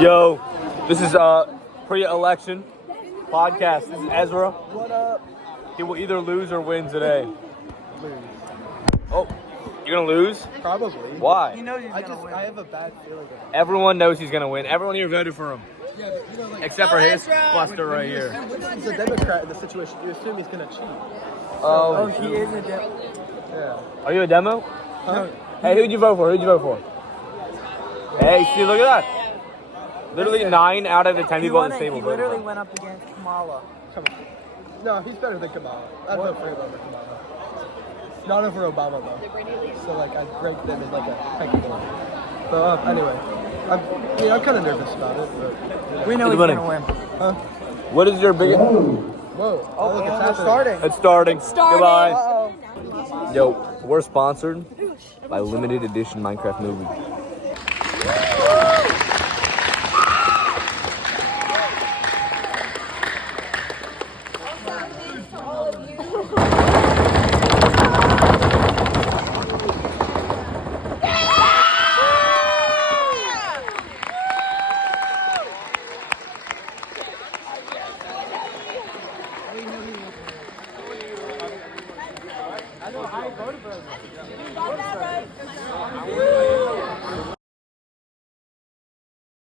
Yo, this is pre-election podcast. This is Ezra. What up? He will either lose or win today. Lose. Oh, you're gonna lose? Probably. Why? He knows he's gonna win. I have a bad feeling about it. Everyone knows he's gonna win. Everyone here voted for him, Yeah, but you know, like, except for his buster right here. he's a Democrat in the situation. You assume he's gonna cheat. Oh, he is a Yeah. Are you a demo? Huh? Hey, who'd you vote for? Who'd you vote for? Hey, see, look at that. Literally 9 out of the 10 people at the table He voted for literally him. went up against Kamala. Come on. No, he's better than Kamala. I'd vote for him over Kamala. Not over Obama though. So like I'd rank them as like a pecking order. But anyway, I'm kind of nervous about it. But We know Who's he's winning? gonna win. huh? What is your biggest? Whoa! Oh, look, it's we're happening. starting. It's starting. Goodbye. Uh-oh. Yo, we're sponsored by Limited Edition Minecraft Movie. I voted for him.